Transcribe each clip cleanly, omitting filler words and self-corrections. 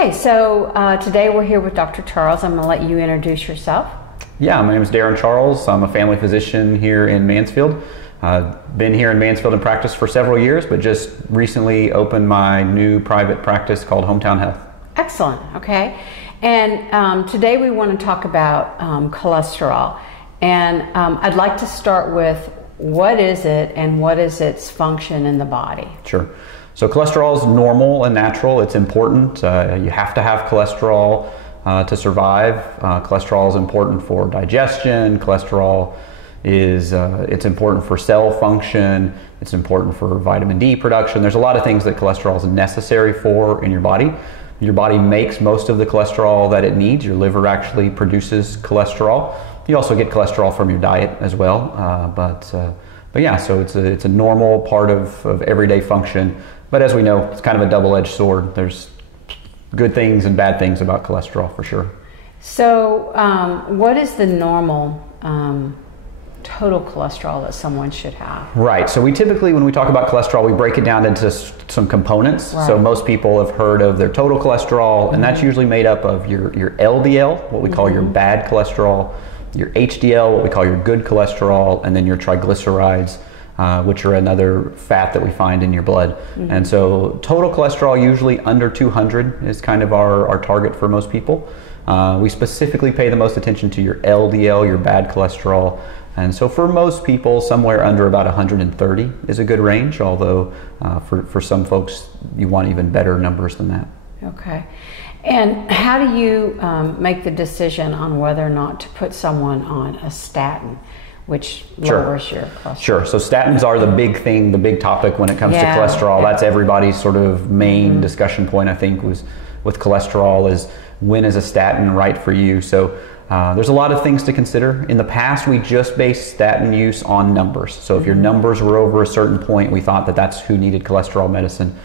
Okay, so today we're here with Dr. Charles. I'm going to let you introduce yourself. Yeah, my name is Darren Charles. I'm a family physician here in Mansfield. Been here in Mansfield in practice for several years, but just recently opened my new private practice called Hometown Health. Excellent, okay. And today we want to talk about cholesterol. And I'd like to start with what is it and what is its function in the body? Sure. So cholesterol is normal and natural. It's important. You have to have cholesterol to survive. Cholesterol is important for digestion. Cholesterol is it's important for cell function. It's important for vitamin D production. There's a lot of things that cholesterol is necessary for in your body. Your body makes most of the cholesterol that it needs. Your liver actually produces cholesterol. You also get cholesterol from your diet as well. But yeah, so it's a normal part of everyday function. But as we know, it's kind of a double-edged sword. There's good things and bad things about cholesterol for sure. So what is the normal total cholesterol that someone should have? Right. So we typically, when we talk about cholesterol, we break it down into some components. Right. So most people have heard of their total cholesterol, and that's usually made up of your LDL, what we call your bad cholesterol, your HDL, what we call your good cholesterol, and then your triglycerides, which are another fat that we find in your blood. And so total cholesterol, usually under 200, is kind of our target for most people. We specifically pay the most attention to your LDL, your bad cholesterol. And so for most people, somewhere under about 130 is a good range, although for some folks, you want even better numbers than that. Okay. And how do you make the decision on whether or not to put someone on a statin, which lowers your cholesterol? Sure. So statins are the big thing, the big topic when it comes to cholesterol. That's everybody's sort of main discussion point, I think, was with cholesterol is when is a statin right for you? So there's a lot of things to consider. In the past, we just based statin use on numbers. So if your numbers were over a certain point, we thought that that's who needed cholesterol medicine.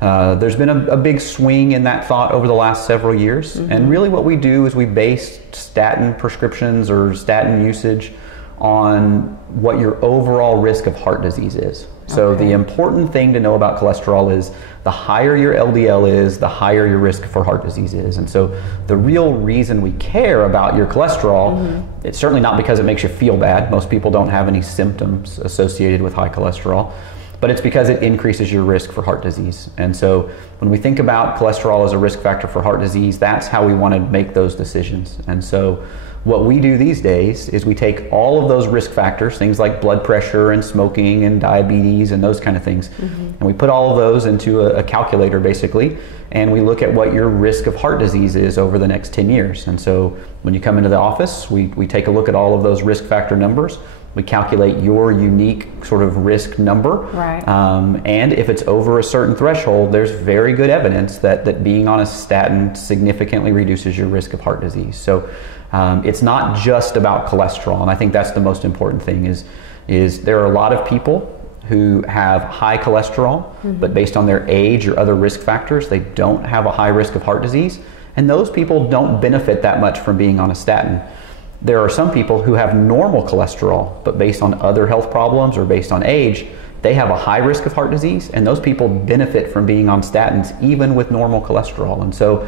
There's been a big swing in that thought over the last several years. And really what we do is we base statin prescriptions or statin usage on what your overall risk of heart disease is. So the important thing to know about cholesterol is the higher your LDL is, the higher your risk for heart disease is. And so the real reason we care about your cholesterol, it's certainly not because it makes you feel bad. Most people don't have any symptoms associated with high cholesterol, but it's because it increases your risk for heart disease. And so when we think about cholesterol as a risk factor for heart disease, that's how we want to make those decisions. And so what we do these days is we take all of those risk factors, things like blood pressure and smoking and diabetes and those kind of things, and we put all of those into a calculator basically, and we look at what your risk of heart disease is over the next 10 years. And so when you come into the office, we take a look at all of those risk factor numbers. We calculate your unique sort of risk number. Right. And if it's over a certain threshold, there's very good evidence that being on a statin significantly reduces your risk of heart disease. So it's not just about cholesterol, and I think that's the most important thing is there are a lot of people who have high cholesterol, but based on their age or other risk factors, they don't have a high risk of heart disease, and those people don't benefit that much from being on a statin. There are some people who have normal cholesterol, but based on other health problems or based on age, they have a high risk of heart disease, and those people benefit from being on statins even with normal cholesterol. And so,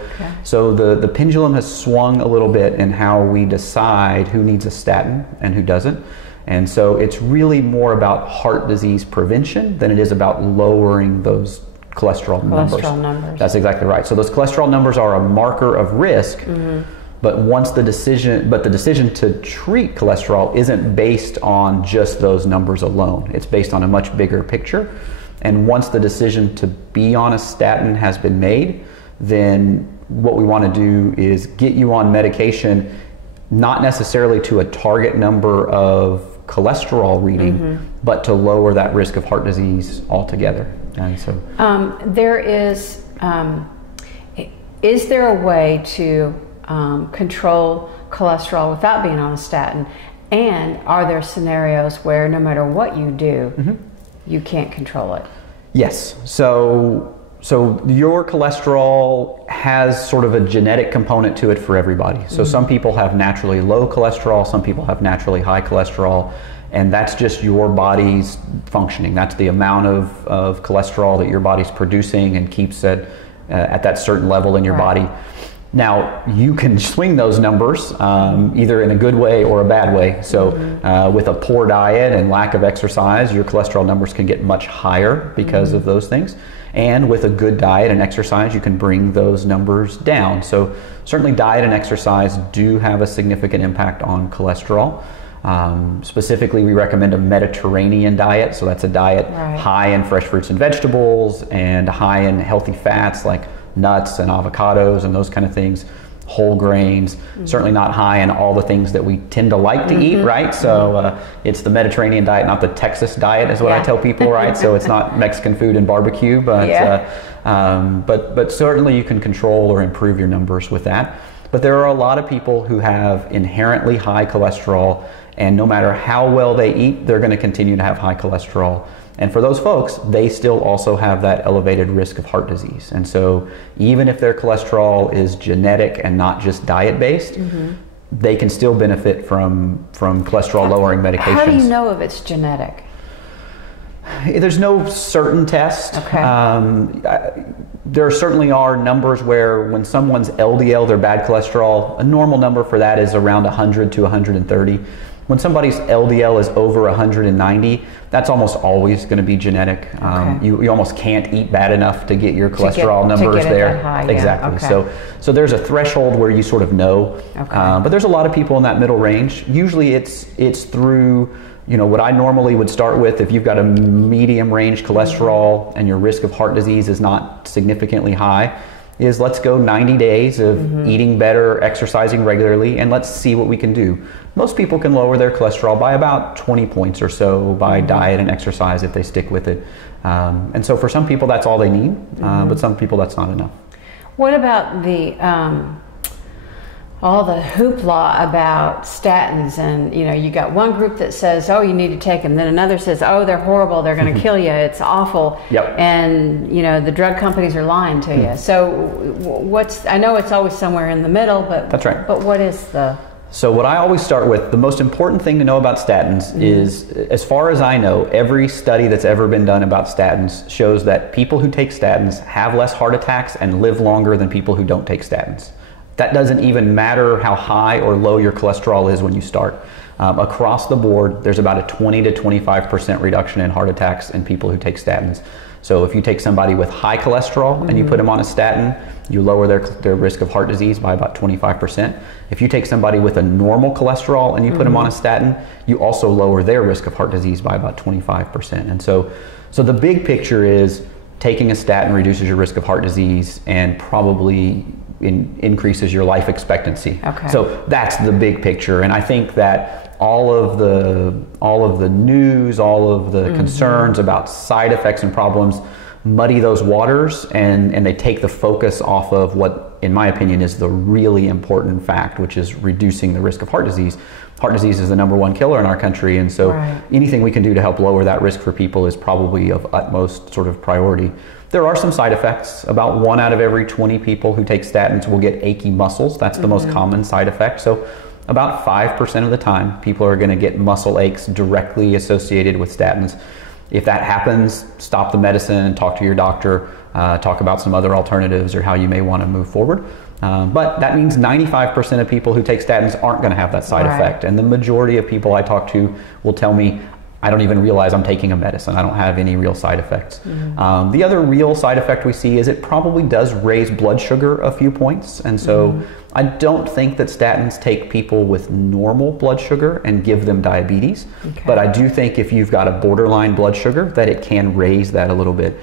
the pendulum has swung a little bit in how we decide who needs a statin and who doesn't. And so it's really more about heart disease prevention than it is about lowering those cholesterol numbers. That's exactly right. So those cholesterol numbers are a marker of risk. But the decision to treat cholesterol isn't based on just those numbers alone. It's based on a much bigger picture. And once the decision to be on a statin has been made, then what we want to do is get you on medication, not necessarily to a target number of cholesterol reading, but to lower that risk of heart disease altogether. And so, is there a way to control cholesterol without being on a statin? And are there scenarios where no matter what you do, you can't control it? Yes. So your cholesterol has sort of a genetic component to it for everybody. So some people have naturally low cholesterol, some people have naturally high cholesterol, and that's just your body's functioning. That's the amount of cholesterol that your body's producing and keeps at at that certain level in your body. Now, you can swing those numbers either in a good way or a bad way. So with a poor diet and lack of exercise, your cholesterol numbers can get much higher because of those things. And with a good diet and exercise, you can bring those numbers down. So certainly diet and exercise do have a significant impact on cholesterol. Specifically, we recommend a Mediterranean diet. So that's a diet high in fresh fruits and vegetables and high in healthy fats like nuts and avocados and those kind of things, whole grains, certainly not high in all the things that we tend to like to eat, right? So it's the Mediterranean diet, not the Texas diet is what I tell people, right? So it's not Mexican food and barbecue, but certainly you can control or improve your numbers with that. But there are a lot of people who have inherently high cholesterol, and no matter how well they eat, they're going to continue to have high cholesterol. And for those folks, they still also have that elevated risk of heart disease. And so even if their cholesterol is genetic and not just diet-based, they can still benefit from cholesterol-lowering medications. How do you know if it's genetic? There's no certain test. Okay. There certainly are numbers where when someone's LDL, their bad cholesterol, a normal number for that is around 100 to 130. When somebody's LDL is over 190, that's almost always going to be genetic. You almost can't eat bad enough to get your cholesterol numbers there. That high, exactly. So there's a threshold where you sort of know. But there's a lot of people in that middle range. Usually it's through, what I normally would start with, if you've got a medium range cholesterol and your risk of heart disease is not significantly high, is let's go 90 days of eating better, exercising regularly, and let's see what we can do. Most people can lower their cholesterol by about 20 points or so by diet and exercise if they stick with it. And so for some people that's all they need, but some people that's not enough. What about all the hoopla about statins, and you got one group that says, oh, you need to take them, then another says, oh, they're horrible, they're going to kill you, it's awful, and the drug companies are lying to you. So I know it's always somewhere in the middle, but that's right. But what is the... So what I always start with, the most important thing to know about statins is, as far as I know, every study that's ever been done about statins shows that people who take statins have less heart attacks and live longer than people who don't take statins. That doesn't even matter how high or low your cholesterol is when you start. Across the board, there's about a 20 to 25% reduction in heart attacks in people who take statins. So if you take somebody with high cholesterol and you put them on a statin, you lower their risk of heart disease by about 25%. If you take somebody with a normal cholesterol and you put them on a statin, you also lower their risk of heart disease by about 25%. And so the big picture is taking a statin reduces your risk of heart disease and probably increases your life expectancy. So that's the big picture, and I think that all of the news, all of the concerns about side effects and problems muddy those waters, and they take the focus off of what, in my opinion, is the really important fact, which is reducing the risk of heart disease. Heart disease is the #1 killer in our country, and so anything we can do to help lower that risk for people is probably of utmost sort of priority. There are some side effects. About 1 out of every 20 people who take statins will get achy muscles. That's the most common side effect. So about 5% of the time, people are going to get muscle aches directly associated with statins. If that happens, stop the medicine and talk to your doctor, talk about some other alternatives or how you may want to move forward. But that means 95% of people who take statins aren't going to have that side effect. And the majority of people I talk to will tell me, I don't even realize I'm taking a medicine. I don't have any real side effects. The other real side effect we see is it probably does raise blood sugar a few points. And so I don't think that statins take people with normal blood sugar and give them diabetes. But I do think if you've got a borderline blood sugar, that it can raise that a little bit.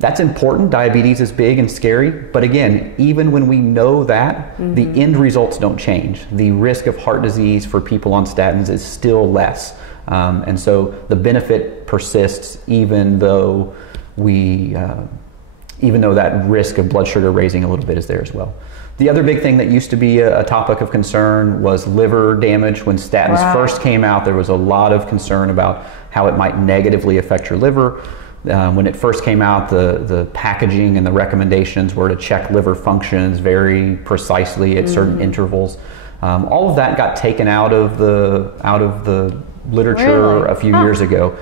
That's important. Diabetes is big and scary. But again, even when we know that, the end results don't change. The risk of heart disease for people on statins is still less. And so the benefit persists even though that risk of blood sugar raising a little bit is there as well. The other big thing that used to be a topic of concern was liver damage. When statins first came out, there was a lot of concern about how it might negatively affect your liver. When it first came out, the packaging and the recommendations were to check liver functions very precisely at certain intervals. All of that got taken out of the literature a few years ago,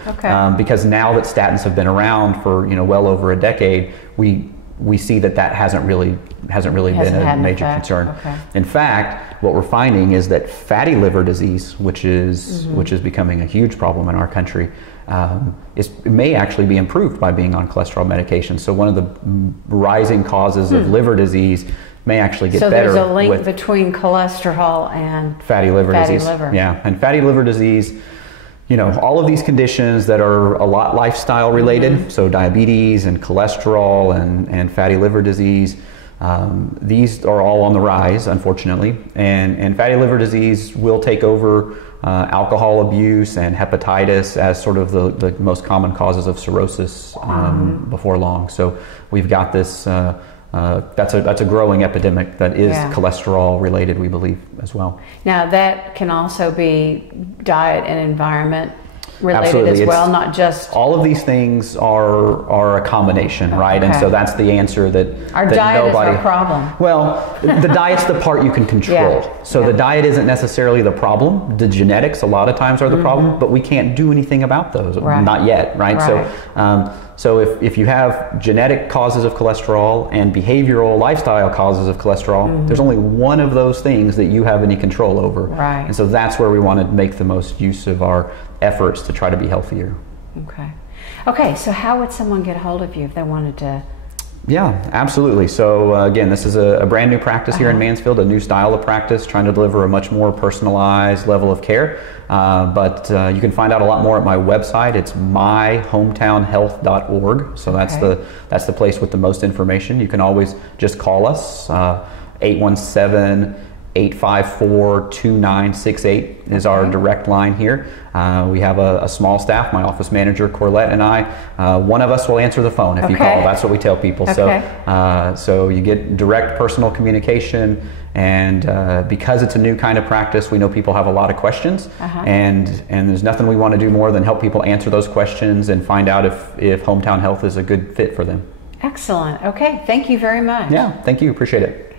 because now that statins have been around for well over a decade, we we see that hasn't really been a major concern. Okay. In fact, what we're finding is that fatty liver disease, which is becoming a huge problem in our country, may actually be improved by being on cholesterol medication. So one of the rising causes of liver disease may actually get better. So there's a link between cholesterol and fatty liver disease. Yeah, and fatty liver disease, all of these conditions that are a lot lifestyle related, so diabetes and cholesterol and fatty liver disease, these are all on the rise, unfortunately. And fatty liver disease will take over alcohol abuse and hepatitis as sort of the most common causes of cirrhosis before long. So we've got this, that's a growing epidemic that is cholesterol related, we believe, as well. Now that can also be diet and environment related. Absolutely. As well, not just... All of these things are a combination, right? Okay. And so that's the answer that our that diet nobody, is our problem. Well, the diet's the part you can control. So the diet isn't necessarily the problem. The genetics a lot of times are the problem, but we can't do anything about those. Not yet, right? So if you have genetic causes of cholesterol and behavioral lifestyle causes of cholesterol, there's only one of those things that you have any control over. Right. And so that's where we want to make the most use of our efforts to try to be healthier. Okay, so how would someone get a hold of you if they wanted to? Yeah, absolutely. So again, this is a brand new practice here in Mansfield, a new style of practice, trying to deliver a much more personalized level of care. But you can find out a lot more at my website. It's myhometownhealth.org. So that's the place with the most information. You can always just call us. 817-854-2968 is our direct line here. We have a small staff, my office manager, Corlette, and I. One of us will answer the phone if you call. That's what we tell people. So you get direct personal communication, and because it's a new kind of practice, we know people have a lot of questions, and there's nothing we want to do more than help people answer those questions and find out if Hometown Health is a good fit for them. Excellent. Okay, thank you very much. Yeah, thank you. Appreciate it.